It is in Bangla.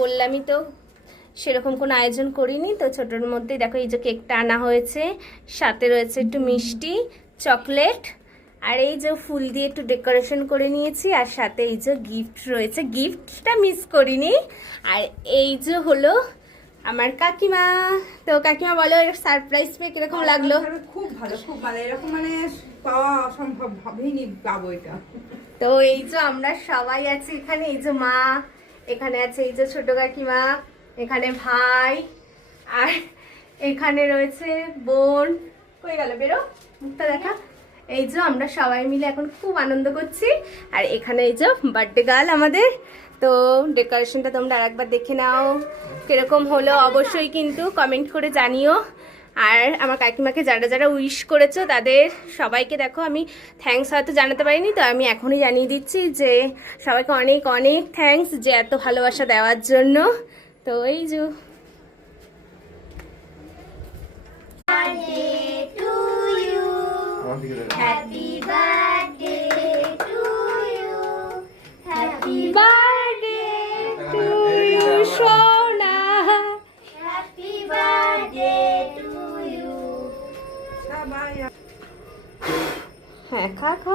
বললামই তো সেরকম কোনো আয়োজন করিনি, তো ছোটোর মধ্যেই দেখো এই যে কেকটা আনা হয়েছে, সাথে রয়েছে একটু মিষ্টি, চকলেট, আর এই যে ফুল দিয়ে একটু ডেকোরেশন করে নিয়েছি, আর সাথে এই যে গিফট রয়েছে, গিফটটা মিস করিনি। আর এই যে হলো আমার কাকিমা। তো কাকিমা বলো সারপ্রাইজ পেয়ে কিরকম লাগলো? খুব ভালো, খুব ভালো। এরকম মানে পাওয়া অসম্ভব, ভাবিনি পাবো এটা। তো এই যে আমরা সবাই আছি এখানে, এই যে মা এখানে আছে, এই যে ছোট কাকিমা, এখানে ভাই, আর এখানে রয়েছে বোন। কই গেল, বেরো মুখটা দেখা। এই যে আমরা সবাই মিলে এখন খুব আনন্দ করছি। আর এখানে এই যে বার্থডে গার্ল আমাদের। তো ডেকোরেশনটা তোমরা আরেকবার দেখে নাও কিরকম হলো, অবশ্যই কিন্তু কমেন্ট করে জানিও। আর আমার কাকিমাকে যারা যারা উইশ করেছো তাদের সবাইকে দেখো আমি থ্যাঙ্কস হয়তো জানাতে পারিনি, তো আমি এখনই জানিয়ে দিচ্ছি যে সবাইকে অনেক অনেক থ্যাঙ্কস যে এত ভালোবাসা দেওয়ার জন্য। তো এই যে happy birthday to you, happy birthday to you সোনা, হ্যাপি বার্থডে টু ইউ। হ্যাঁ খা খা।